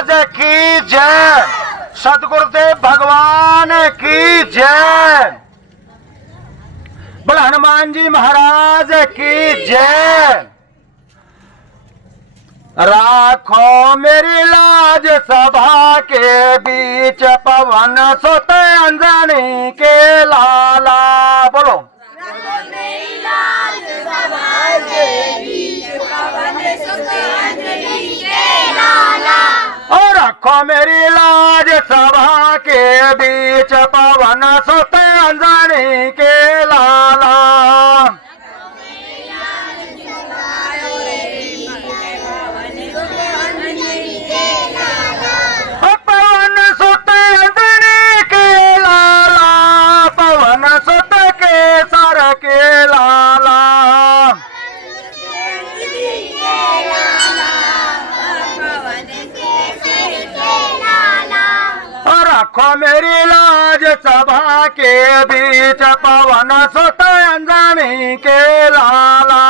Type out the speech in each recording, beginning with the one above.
महाराज की जय, सदगुरुदेव भगवान की जय, बोल हनुमान जी महाराज की जय। राखो मेरी लाज सभा के बीच, पवन सुत अंजनी के लाला। बोलो और रखो मेरी लाज सभा के बीच, पवन सुत अंजनी के लाला। पवन सुत अंजनी के लाला, पवन सुत के सर के लाला। रखो मेरी लाज सभा के बीच, पवन सुत अंजनी के लाला।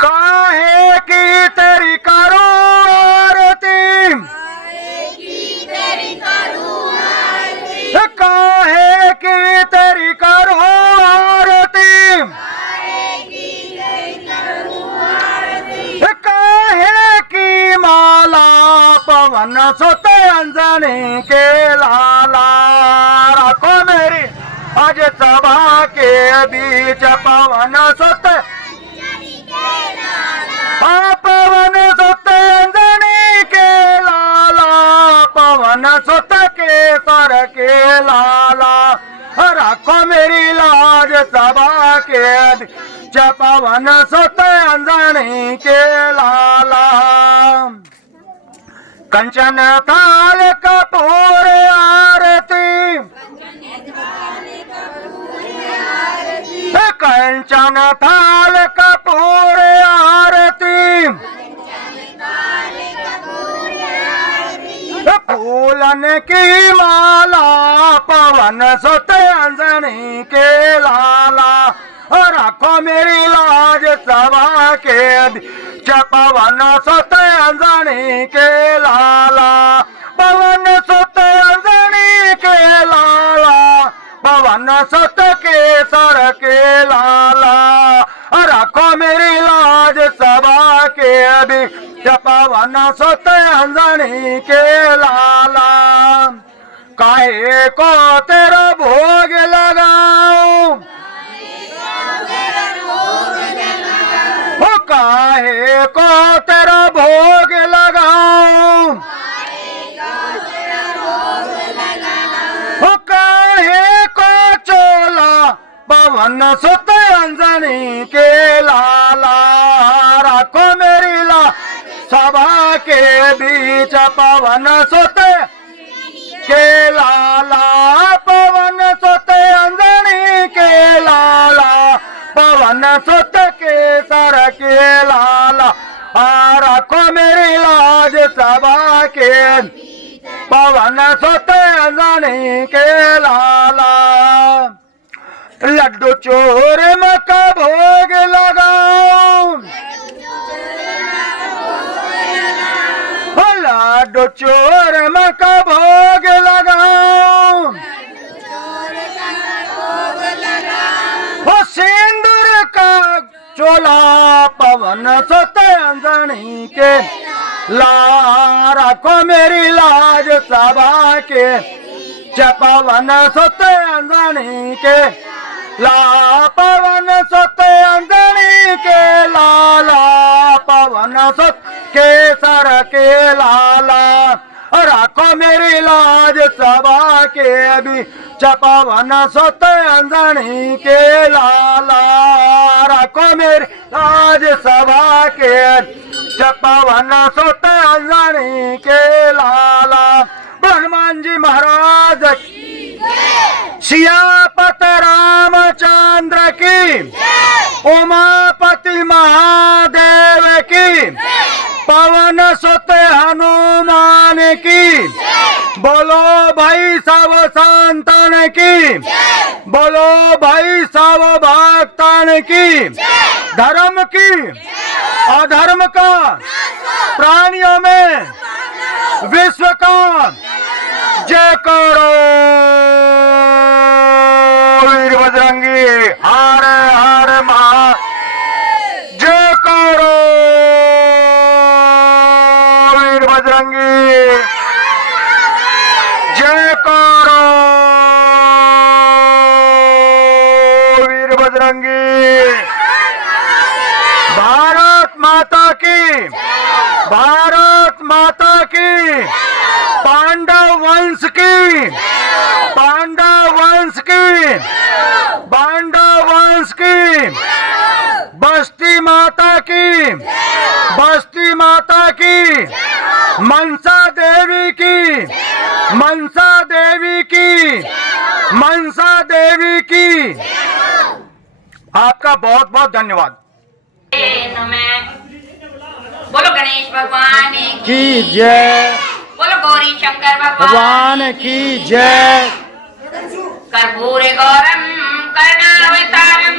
काहे की तेरी करो आरती, काहे की तेरी करो आरती, काहे की माला पवन सुत अंजनी के लाला। रखो मेरी आज सभा के बीच, पवन सुत पवन सुत अंजनी के लाला, पवन सुत के सर के लाला। रखो मेरी लाज सभा के बीच, पवन सुत अंजनी के लाला। कंचन थाल कपूर आरती, कंचन थाल कपूर आरती, फूलन की माला पवन सुत अंजनी के लाला। रखो मेरी लाज सभा के बीच, पवन सुत अंजनी के लाला, पवन सुत अंजनी के लाला, पवन सुत के सर के लाला। रखो मेरी लाज सभा के बीच, पवन सुत अंजनी के लाला। काहे को तेरा भोग लगाऊं, काहे को तेरा भोग लगाऊं, काहे को चोला पवन सुत अंजनी के लाला। रखो मेरी ला सभा के बीच, पवन सुत के लाला, पवन सुत अंजनी के लाला, पवन सुत के सर के लाला। रखो मेरी लाज सभा के, पवन सुत अंजनी के लाला। लड्डू चूरम का भोग लगाऊं, लड्डू चूरम का भोग लगाऊं, सिंदूर का चोला पवन सुत अंजनी के ला। रखो मेरी लाज सभा के, पवन सुत अंजनी के ला, पवन सुत अंजनी के लाला, पवन सुत के सर के लाला। रखो मेरी लाज सभा के बीच, पवन सुत अंजनी के लाला। रखो मेरी लाज सभा के बीच, पवन सुत अंजनी के लाला। हनुमान जी महाराज की, सियापत रामचंद्र की, उमापति महादेव की, पवन सुत हनुमान की, बोलो भाई सब संतन की, बोलो भाई साहब भक्तन की, धर्म की, अधर्म का, प्राणियों में विश्व का जय करो वीर बजरंगी, हर हर महा, जय करो वीर बजरंगी, जय करो वीर बजरंगी। भारत माता की, भारत माता की, पांडव वंश की, पांडव वंश की, पांडव वंश की, बस्ती माता की, बस्ती माता की, मनसा देवी की, मनसा देवी की, मनसा देवी की। आपका बहुत बहुत धन्यवाद। बोलो गणेश भगवान की जय, बोलो गौरी शंकर भगवान की जय। कर्पूरे गौरम कर्णावतारम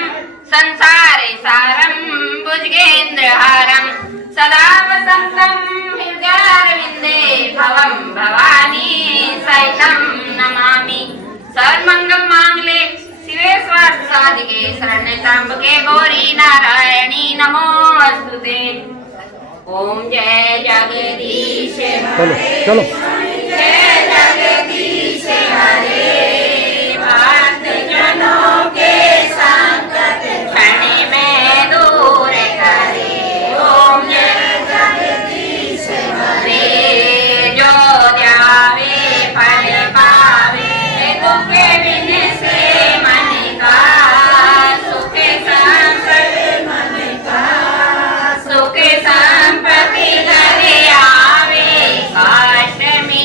संसारे सारम भुजगेन्द्रहारम सदा वसंतम हृदयारविंदे भवम भवानी सहितं नमामि। सर्वमंगल मांगले शिवे स्वार्थ साधिके शरण्ये त्र्यंबके गौरी नारायणी नमोस्तुते। ओम जय जगदीश चलो चलो। जय जगदीश हरे, भक्त जनों के संकट क्षण में दूर करे। ओम जय जगदीश हरे, जो जावे फल पावे दुख बिन से मन का, सुख संपत्ति मन का, सुख संपत्ति घर आवे, काश में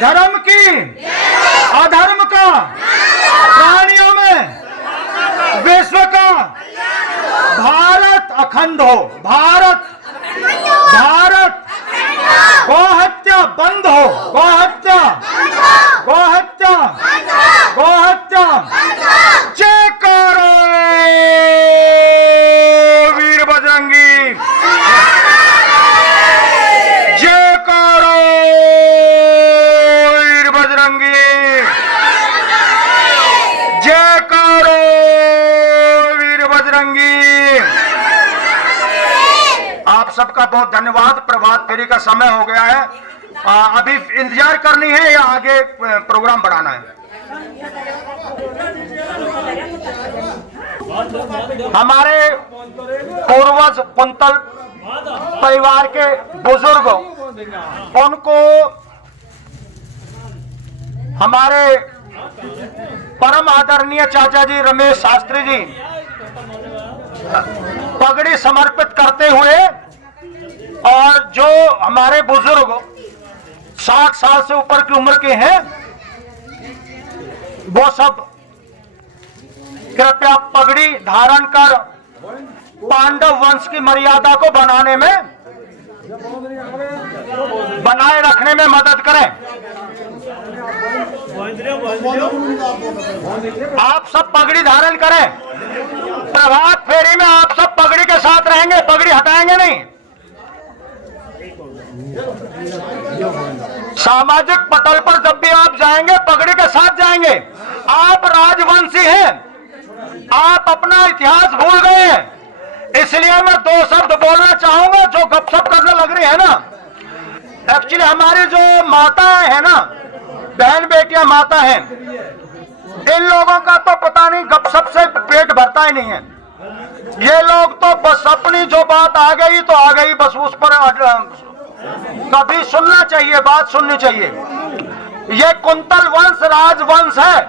धर्म की, अधर्म का, प्राणियों में, विश्व का, भारत अखंड हो, भारत भारत, गोहत्या बंद हो, गोहत्या गोहत्या गोहत्या। जयकारो वीर बजरंगी, जयकारो वीर बजरंगी, जयकारो वीर बजरंगी। आप सबका बहुत धन्यवाद। प्रभात फेरी का समय हो गया है, अभी इंतजार करनी है या आगे प्रोग्राम बढ़ाना है? हमारे पूर्वज कुंतल परिवार के बुजुर्ग, उनको हमारे परम आदरणीय चाचा जी रमेश शास्त्री जी पगड़ी समर्पित करते हुए, और जो हमारे बुजुर्ग 60 साल से ऊपर की उम्र के हैं, वो सब कृपया पगड़ी धारण कर पांडव वंश की मर्यादा को बनाए रखने में मदद करें। आप सब पगड़ी धारण करें। प्रभात फेरी में आप सब पगड़ी के साथ रहेंगे, पगड़ी हटाएंगे नहीं। सामाजिक पटल पर जब भी आप जाएंगे, पगड़ी के साथ जाएंगे। आप राजवंशी हैं, आप अपना इतिहास भूल गए हैं, इसलिए मैं 2 शब्द बोलना चाहूंगा जो गपशप करने लग रही है ना। एक्चुअली हमारी जो माताएं हैं ना, बहन बेटियां माता हैं, इन लोगों का तो पता नहीं गपशप से पेट भरता ही नहीं है। ये लोग तो बस अपनी जो बात आ गई तो आ गई, बस उस पर कभी सुनना चाहिए, बात सुननी चाहिए। ये कुंतल वंश राजवंश है,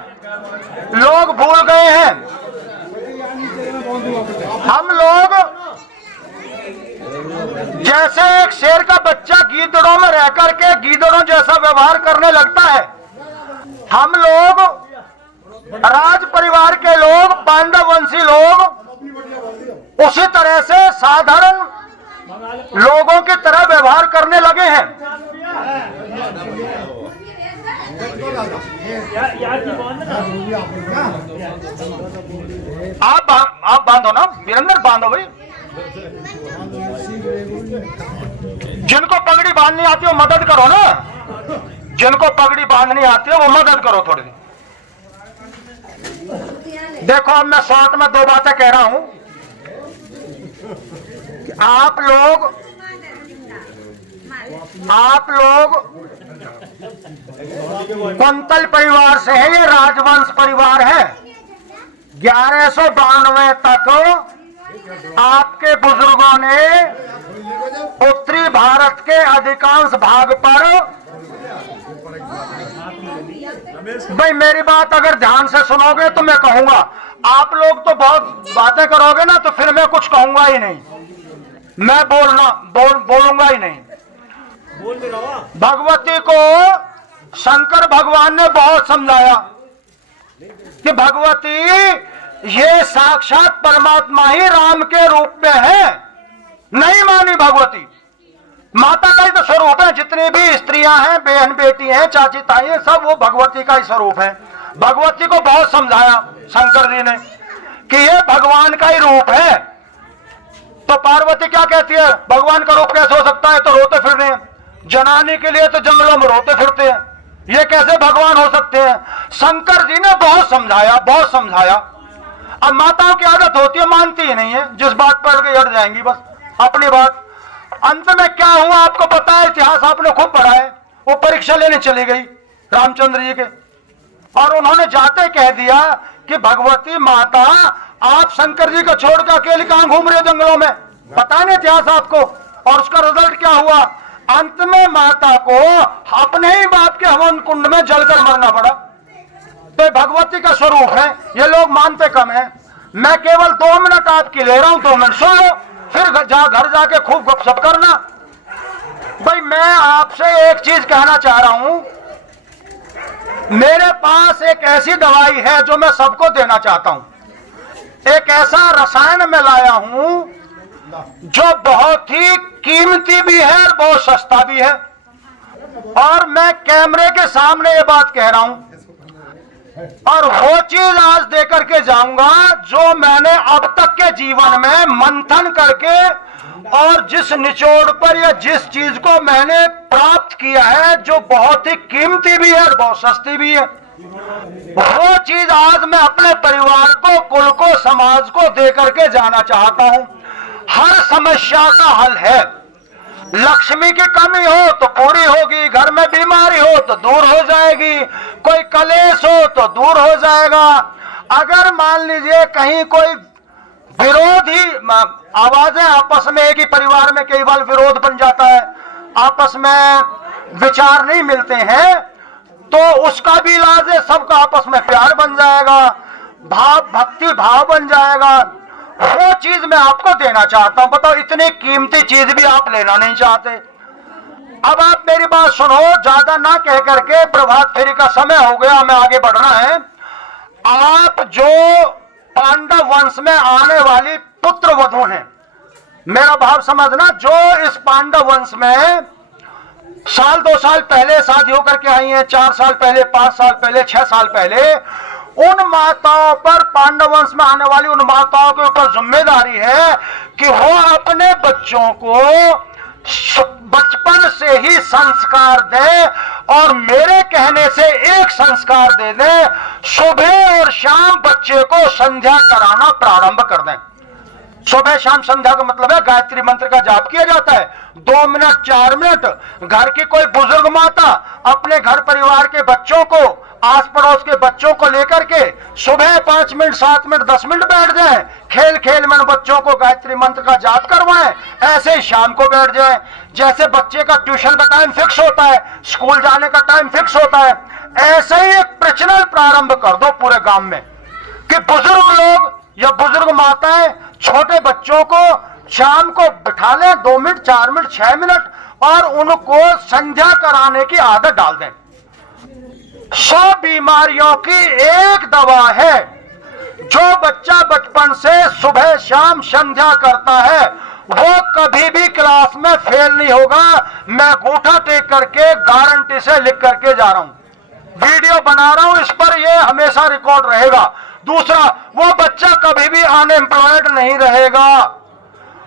लोग भूल गए हैं। हम लोग जैसे एक शेर का बच्चा गीदड़ों में रह करके गीदड़ों जैसा व्यवहार करने लगता है, हम लोग राज परिवार के लोग, पांडव वंशी लोग उसी तरह से साधारण लोगों की तरह व्यवहार करने लगे हैं। आप बांधो ना वीरेंद्र, बांधो भाई। जिनको पगड़ी बांधनी आती है वो मदद करो ना, जिनको पगड़ी बांधनी आती है वो मदद करो थोड़ी। देखो अब मैं शॉर्ट में 2 बातें कह रहा हूं कि आप लोग कुंतल परिवार से है, ये राजवंश परिवार है। 1192 तक आपके बुजुर्गों ने उत्तरी भारत के अधिकांश भाग पर, भाई मेरी बात अगर ध्यान से सुनोगे तो मैं कहूंगा, आप लोग तो बहुत बातें करोगे ना तो फिर मैं कुछ कहूंगा ही नहीं, मैं बोलूंगा ही नहीं। भगवती को शंकर भगवान ने बहुत समझाया कि भगवती ये साक्षात परमात्मा ही राम के रूप में है। नहीं मानी भगवती, माता का ही तो स्वरूप है। जितनी भी स्त्रियां हैं, बहन बेटी हैं, चाची ताई हैं, सब वो भगवती का ही स्वरूप है। भगवती को बहुत समझाया शंकर जी ने कि ये भगवान का ही रूप है। तो पार्वती क्या कहती है, भगवान का रूप कैसे हो सकता है, तो रोते फिर रहे हैं। जनानी के लिए तो जंगलों में रोते फिरते हैं, ये कैसे भगवान हो सकते हैं। शंकर जी ने बहुत समझाया, बहुत समझाया। अब माताओं की आदत होती है, मानती ही नहीं है, जिस बात पर के अड़ जाएंगी बस अपनी बात। अंत में क्या हुआ आपको पता है, इतिहास आपने खूब पढ़ा है। वो परीक्षा लेने चली गई रामचंद्र जी के, और उन्होंने जाते कह दिया कि भगवती माता आप शंकर जी को छोड़ के अकेले कहां घूम रहे हो जंगलों में, पता नहीं इतिहास आपको। और उसका रिजल्ट क्या हुआ, अंत में माता को अपने ही बाप के हवन कुंड में जलकर मरना पड़ा। तो भगवती का स्वरूप है, ये लोग मानते कम है। मैं केवल 2 मिनट आपकी ले रहा हूं, 2 मिनट सुन लो, फिर घर जाके खूब गपशप करना। भाई मैं आपसे एक चीज कहना चाह रहा हूं मेरे पास एक ऐसी दवाई है जो मैं सबको देना चाहता हूं। एक ऐसा रसायन मैं लाया हूं जो बहुत ही कीमती भी है और बहुत सस्ता भी है, और मैं कैमरे के सामने ये बात कह रहा हूं, और वो चीज आज देकर के जाऊंगा जो मैंने अब तक के जीवन में मंथन करके और जिस निचोड़ पर या जिस चीज को मैंने प्राप्त किया है जो बहुत ही कीमती भी है और बहुत सस्ती भी है, वो चीज आज मैं अपने परिवार को, कुल को, समाज को देकर के जाना चाहता हूं। हर समस्या का हल है। लक्ष्मी की कमी हो तो पूरी होगी, घर में बीमारी हो तो दूर हो जाएगी, कोई कलेश हो तो दूर हो जाएगा। अगर मान लीजिए कहीं कोई विरोधी आवाजें आपस में, एक ही परिवार में कई बार विरोध बन जाता है, आपस में विचार नहीं मिलते हैं, तो उसका भी इलाज है, सबका आपस में प्यार बन जाएगा, भाव भक्ति भाव बन जाएगा। वो चीज मैं आपको देना चाहता हूं। बताओ, इतनी कीमती चीज भी आप लेना नहीं चाहते। अब आप मेरी बात सुनो, ज्यादा ना कह करके, प्रभात फेरी का समय हो गया, हमें आगे बढ़ना है। आप जो पांडव वंश में आने वाली पुत्र वधू हैं, मेरा भाव समझना, जो इस पांडव वंश में साल 2 साल पहले शादी होकर के आई हैं, 4 साल पहले, 5 साल पहले, 6 साल पहले, उन माताओं पर, पांडव वंश में आने वाली उन माताओं के ऊपर जिम्मेदारी है कि वो अपने बच्चों को बचपन से ही संस्कार दे, और मेरे कहने से एक संस्कार दे दे, सुबह और शाम बच्चे को संध्या कराना प्रारंभ कर दें। सुबह शाम संध्या का मतलब है गायत्री मंत्र का जाप किया जाता है, 2 मिनट 4 मिनट। घर की कोई बुजुर्ग माता अपने घर परिवार के बच्चों को, आस पड़ोस के बच्चों को लेकर के सुबह 5 मिनट 7 मिनट 10 मिनट बैठ जाए, खेल खेल में बच्चों को गायत्री मंत्र का जाप करवाएं। ऐसे ही शाम को बैठ जाए। जैसे बच्चे का ट्यूशन का टाइम फिक्स होता है, स्कूल जाने का टाइम फिक्स होता है, ऐसे ही एक प्रचलन प्रारंभ कर दो पूरे गांव में कि बुजुर्ग लोग या बुजुर्ग माताएं छोटे बच्चों को शाम को बिठा लें, 2 मिनट 4 मिनट 6 मिनट, और उनको संध्या कराने की आदत डाल दें। 100 बीमारियों की एक दवा है। जो बच्चा बचपन से सुबह शाम संध्या करता है वो कभी भी क्लास में फेल नहीं होगा। मैं गूठा टेक करके गारंटी से लिख करके जा रहा हूं, वीडियो बना रहा हूं, इस पर ये हमेशा रिकॉर्ड रहेगा। दूसरा, वो बच्चा कभी भी अनएम्प्लॉयड नहीं रहेगा,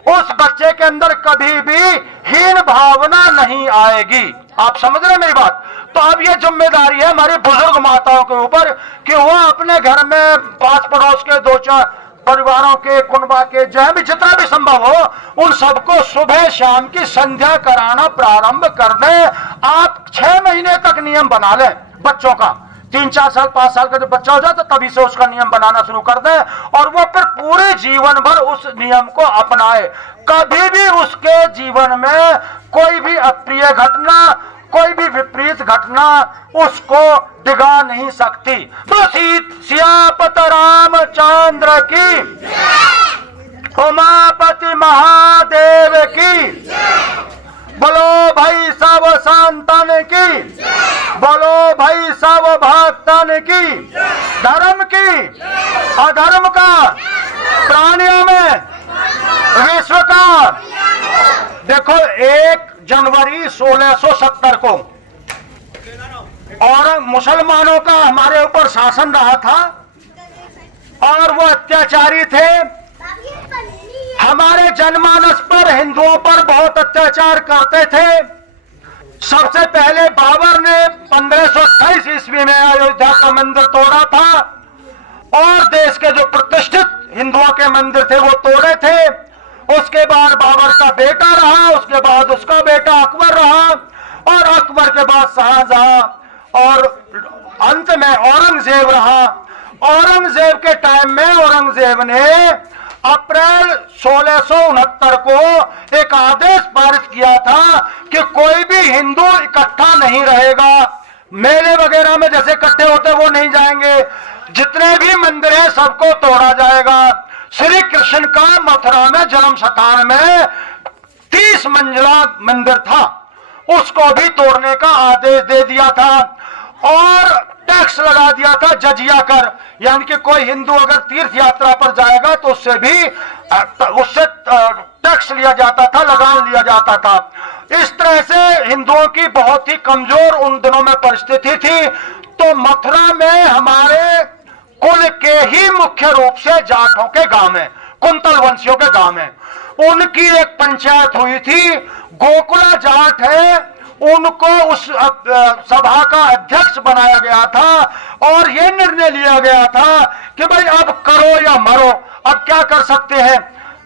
उस बच्चे के अंदर कभी भी हीन भावना नहीं आएगी। आप समझ रहे मेरी बात? तो अब ये जिम्मेदारी है हमारी बुजुर्ग माताओं के ऊपर कि वो अपने घर में पास पड़ोस के 2-4 परिवारों के, कुनबा के, जहां भी जितना भी संभव हो, उन सबको सुबह शाम की संध्या कराना प्रारंभ कर दें। आप 6 महीने तक नियम बना लें बच्चों का। 3, 4 साल, 5 साल का जब बच्चा हो जाए तो तभी से उसका नियम बनाना शुरू कर दें, और वो फिर पूरे जीवन भर उस नियम को अपनाए। कभी भी उसके जीवन में कोई भी अप्रिय घटना, कोई भी विपरीत घटना उसको डिगा नहीं सकती। तो सियापत रामचंद्र की, उमापति महादेव की, बोलो भाई सब संतन की, बोलो भाई सब भक्तन की, धर्म की, अधर्म का, प्राणियों में, विश्व का। देखो, 1 जनवरी 1670 को और मुसलमानों का हमारे ऊपर शासन रहा था, और वो अत्याचारी थे। हमारे जनमानस पर, हिंदुओं पर बहुत अत्याचार करते थे। सबसे पहले बाबर ने 1528 ईस्वी में अयोध्या का मंदिर तोड़ा था, और देश के जो प्रतिष्ठित हिंदुओं के मंदिर थे वो तोड़े थे। उसके बाद बाबर का बेटा रहा, उसके बाद उसका बेटा अकबर रहा, और अकबर के बाद शाहजहां, और अंत में औरंगजेब रहा। औरंगजेब के टाइम में औरंगजेब ने अप्रैल 1669 को एक आदेश पारित किया था कि कोई भी हिंदू इकट्ठा नहीं रहेगा। मेले वगैरह में जैसे इकट्ठे होते वो नहीं जाएंगे, जितने भी मंदिर हैं सबको तोड़ा जाएगा। श्री कृष्ण का मथुरा में जन्म स्थान में 30 मंजिला मंदिर था, उसको भी तोड़ने का आदेश दे दिया था। और टैक्स लगा दिया था जजिया कर, यानी कि कोई हिंदू अगर तीर्थ यात्रा पर जाएगा तो उससे टैक्स लिया जाता था, लगान लिया जाता था। इस तरह से हिंदुओं की बहुत ही कमजोर उन दिनों में परिस्थिति थी। तो मथुरा में हमारे कुल के ही मुख्य रूप से जाटों के गांव में, कुंतल वंशियों के गांव में, उनकी एक पंचायत हुई थी। गोकुला जाट है, उनको उस सभा का अध्यक्ष बनाया गया था और यह निर्णय लिया गया था कि भाई अब करो या मरो, अब क्या कर सकते हैं।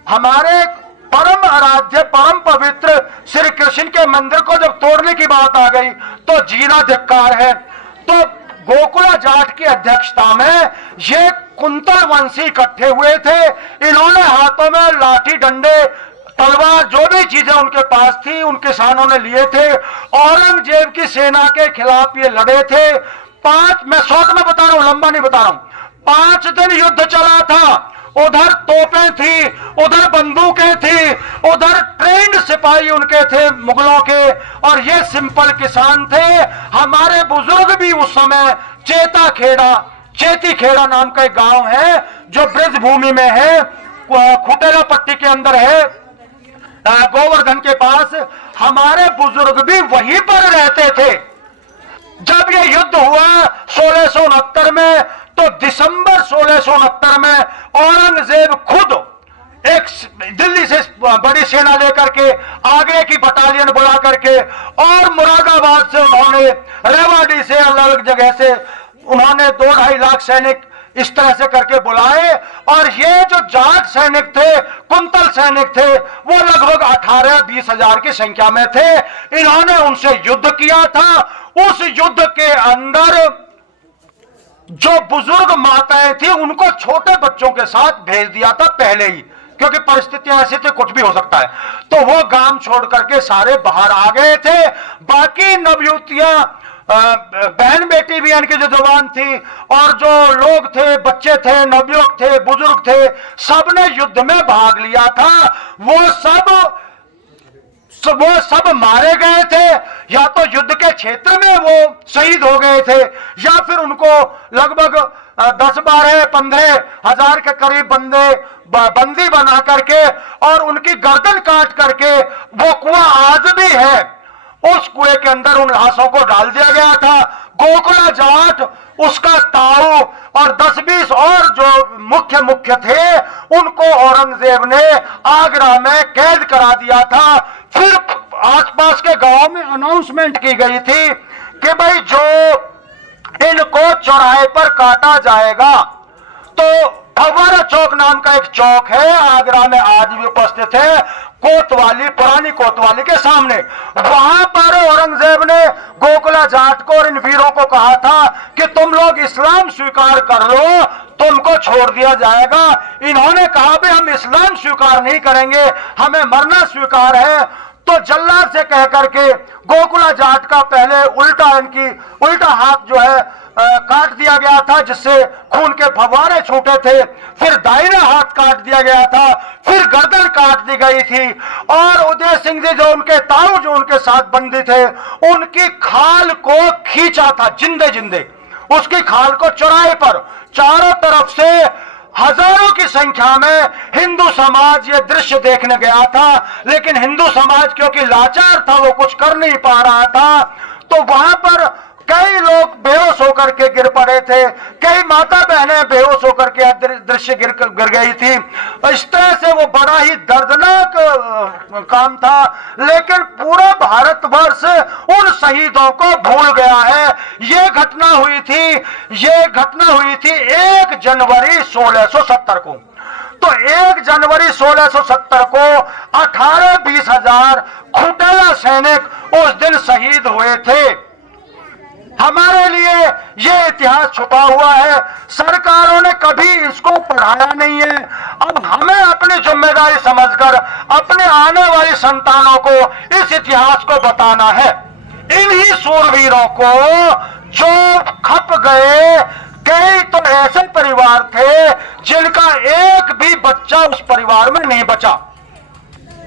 हमारे परम आराध्य परम पवित्र श्री कृष्ण के मंदिर को जब तोड़ने की बात आ गई तो जीना धिक्कार है। तो गोकुला जाट की अध्यक्षता में ये कुंतल वंशी इकट्ठे हुए थे। इन्होंने हाथों में लाठी डंडे तलवार जो भी चीजें उनके पास थी उन किसानों ने लिए थे। औरंगजेब की सेना के खिलाफ ये लड़े थे। मैं शॉर्ट में बता रहा हूं, लंबा नहीं बता रहा हूं। 5 दिन युद्ध चला था। उधर तोपें थी, उधर बंदूकें थी, उधर ट्रेंड सिपाही उनके थे मुगलों के, और ये सिंपल किसान थे। हमारे बुजुर्ग भी उस समय चेती खेड़ा नाम का एक गांव है जो ब्रज भूमि में है, खुटेला पट्टी के अंदर है, गोवर्धन के पास। हमारे बुजुर्ग भी वहीं पर रहते थे। जब ये युद्ध हुआ 1669 में, तो दिसंबर 1669 में औरंगजेब खुद एक दिल्ली से बड़ी सेना लेकर के, आगरे की बटालियन बुला करके, और मुरादाबाद से उन्होंने, रेवाड़ी से, अलग अलग जगह से उन्होंने 2-2.5 लाख सैनिक इस तरह से करके बुलाए। और ये जो जाट सैनिक थे, कुंतल सैनिक थे, वो लगभग 18-20 हजार की संख्या में थे। इन्होंने उनसे युद्ध किया था। उस युद्ध के अंदर जो बुजुर्ग माताएं थी उनको छोटे बच्चों के साथ भेज दिया था पहले ही, क्योंकि परिस्थितियां ऐसी थी, कुछ भी हो सकता है। तो वो गांव छोड़ करके सारे बाहर आ गए थे। बाकी नवयुवतियां, बहन बेटी भी इनकी जो जवान थी, और जो लोग थे, बच्चे थे, नवयुवक थे, बुजुर्ग थे, सबने युद्ध में भाग लिया था। वो सब मारे गए थे, या तो युद्ध के क्षेत्र में वो शहीद हो गए थे, या फिर उनको लगभग 10-12-15 हजार के करीब बंदी बना करके और उनकी गर्दन काट करके, वो कुआं आज भी है, उस कुएं के अंदर उन लाशों को डाल दिया गया था। गोकुला जाट, उसका ताऊ और 10-20 और जो मुख्य थे, उनको औरंगजेब ने आगरा में कैद करा दिया था। फिर आसपास के गांव में अनाउंसमेंट की गई थी कि भाई जो इनको चौराहे पर काटा जाएगा, तो फव्वारा चौक नाम का एक चौक है आगरा में, आज भी उपस्थित है, कोतवाली, पुरानी कोतवाली के सामने। वहां पर औरंगजेब ने गोकुला जाट को और इन वीरों को कहा था कि तुम लोग इस्लाम स्वीकार कर लो, तुमको छोड़ दिया जाएगा। इन्होंने कहा भी हम इस्लाम स्वीकार नहीं करेंगे, हमें मरना स्वीकार है। तो जल्लाद से कह करके गोकुला जाट का पहले उल्टा हाथ जो है काट दिया गया था, जिससे खून के फव्वारे छूटे थे। फिर दाहिना हाथ काट दिया गया था, फिर गर्दन काट दी गई थी। और उदय सिंह जी जो उनके ताऊ, जो उनके साथ बंदी थे, उनकी खाल को खींचा था जिंदे जिंदे, उसकी खाल को चौराहे पर। चारों तरफ से हजारों की संख्या में हिंदू समाज ये दृश्य देखने गया था, लेकिन हिंदू समाज क्योंकि लाचार था, वो कुछ कर नहीं पा रहा था। तो वहां पर कई लोग बेहोश होकर के गिर पड़े थे, कई माता बहनें बेहोश होकर के दृश्य गिर गई थी। इस तरह से वो बड़ा ही दर्दनाक काम था, लेकिन पूरा भारतवर्ष उन शहीदों को भूल गया है। ये घटना हुई थी 1 जनवरी 1670 को। तो 1 जनवरी 1670 को 18-20 हजार खुटेला सैनिक उस दिन शहीद हुए थे। हमारे लिए ये इतिहास छुपा हुआ है, सरकारों ने कभी इसको पढ़ाया नहीं है। अब हमें अपनी जिम्मेदारी समझकर अपने आने वाली संतानों को इस इतिहास को बताना है। इन्हीं सूरवीरों को जो खप गए, कई तो ऐसे परिवार थे जिनका एक भी बच्चा उस परिवार में नहीं बचा।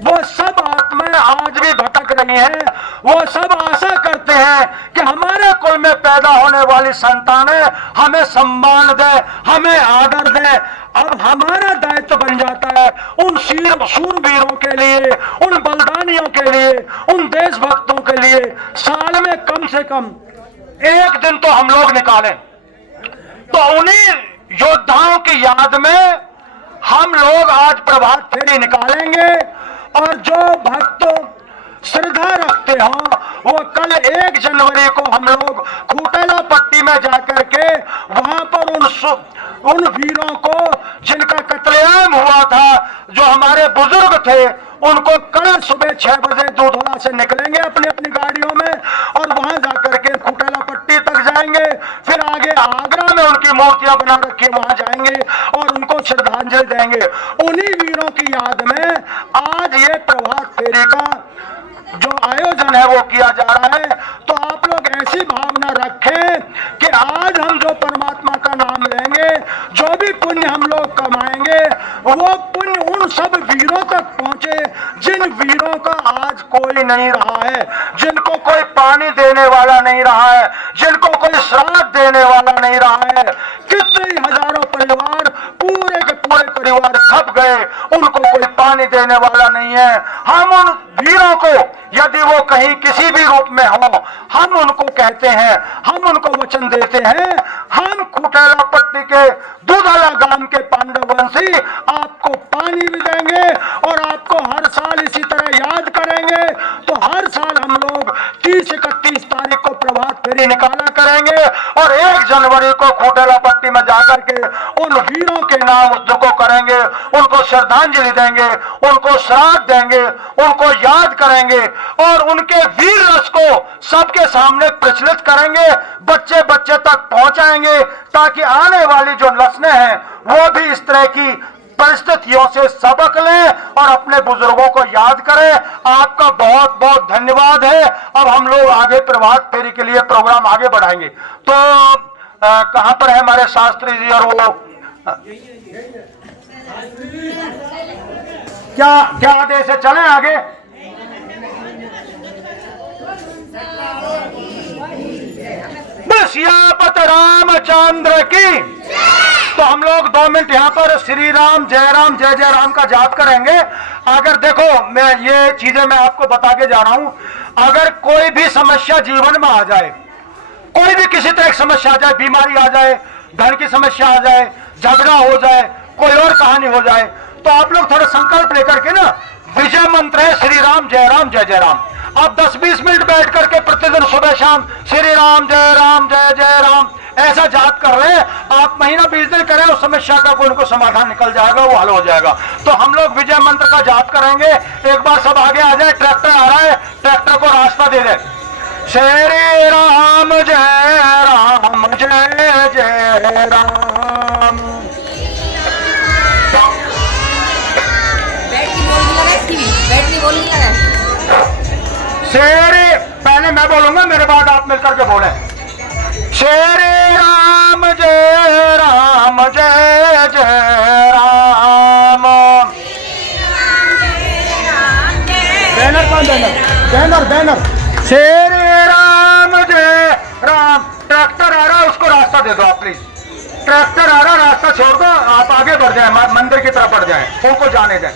वो सब आत्माएं आज भी भटक रही हैं। वो सब आशा करते हैं कि हमारे कुल में पैदा होने वाली संतानें हमें सम्मान दे, हमें आदर दे। अब हमारा दायित्व बन जाता है उन शूरवीरों के लिए, उन बलिदानियों के लिए, उन देशभक्तों के लिए साल में कम से कम एक दिन तो हम लोग निकालें। तो उन्हीं योद्धाओं की याद में हम लोग आज प्रभात फेरी निकालेंगे और जो भक्त श्रद्धा रखते हो वो कल 1 जनवरी को हम लोग खूटेला पट्टी में जाकर के वहां पर उन वीरों को जिनका कत्लेआम हुआ था, जो हमारे बुजुर्ग थे, उनको कल सुबह 6 बजे दूधवा से निकलेंगे अपनी अपनी गाड़ियों में और वहां जाकर के खूटेला पट्टी तक जाएंगे। फिर आगे आगरा में उनकी मूर्तियां बना रखी वहां जाएंगे और उनको श्रद्धांजलि देंगे। उन्हीं वीरों की याद में आज ये प्रभात फेरी का जो आयोजन है वो किया जा रहा है। तो आप लोग ऐसी भावना रखें कि आज हम जो परमात्मा का नाम लेंगे, जो भी पुण्य हम लोग कमाएंगे, वो पुण्य उन सब वीरों तक पहुंचे जिन वीरों का आज कोई नहीं रहा है, जिनको कोई पानी देने वाला नहीं रहा है, जिनको कोई श्राद्ध देने वाला नहीं रहा है। कितने हजारों परिवार, पूरे के पूरे परिवार खप गए, उनको कोई पानी देने वाला नहीं है। हम उन वीरों को यदि वो कहीं किसी भी रूप में हो, हम उनको कहते हैं, हम उनको वचन देते हैं, हम खूटेला पट्टी के दूधला गांव के पांडववंशी आपको पानी भी देंगे और आपको हर साल इसी तरह याद करेंगे। तो हर साल हम लोग 30-31 तारीख को प्रभात फेरी निकाला करेंगे और 1 जनवरी को खूटेला पट्टी में जाकर के उन वीरों के नाम उद्योग करेंगे, उनको श्रद्धांजलि देंगे, उनको श्राद्ध देंगे, उनको याद करेंगे और उनके वीर रस को सबके सामने प्रचलित करेंगे, बच्चे बच्चे तक पहुंचाएंगे, ताकि आने वाली जो नस्लें हैं वो भी इस तरह की परिस्थितियों से सबक लें और अपने बुजुर्गों को याद करें। आपका बहुत बहुत धन्यवाद है। अब हम लोग आगे प्रभात फेरी के लिए प्रोग्राम आगे बढ़ाएंगे। तो कहां पर है हमारे शास्त्री जी और वो क्या आदेश है, चलें आगे। सियापत रामचंद्र की। तो हम लोग 2 मिनट यहाँ पर श्री राम जय राम का जाप करेंगे। अगर देखो, मैं ये चीजें मैं आपको बता के जा रहा हूं, अगर कोई भी समस्या जीवन में आ जाए, कोई भी किसी तरह की समस्या आ जाए, बीमारी आ जाए, धन की समस्या आ जाए, झगड़ा हो जाए, कोई और कहानी हो जाए, तो आप लोग थोड़ा संकल्प लेकर के ना, विजय मंत्र है श्री राम जय राम। आप 10-20 मिनट बैठ करके प्रतिदिन सुबह शाम श्री राम जय राम ऐसा जाप कर रहे हैं। आप महीना 20 दिन करें, उस समस्या का कोई उनको समाधान निकल जाएगा, वो हल हो जाएगा। तो हम लोग विजय मंत्र का जाप करेंगे। एक बार सब आगे आ जाए। ट्रैक्टर आ रहा है, ट्रैक्टर को रास्ता दे दे। श्री राम जय राम जय राम। श्री, पहले मैं बोलूंगा, मेरे बाद आप मिलकर के बोले। श्री राम जय राम जय राम। बैनर कौन, बैनर। श्री राम जय राम। ट्रैक्टर आ रहा है, उसको रास्ता दे दो आप प्लीज। ट्रैक्टर आ रहा, रास्ता छोड़ दो, आप आगे बढ़ जाए, मंदिर की तरफ बढ़ जाए, उनको जाने दें।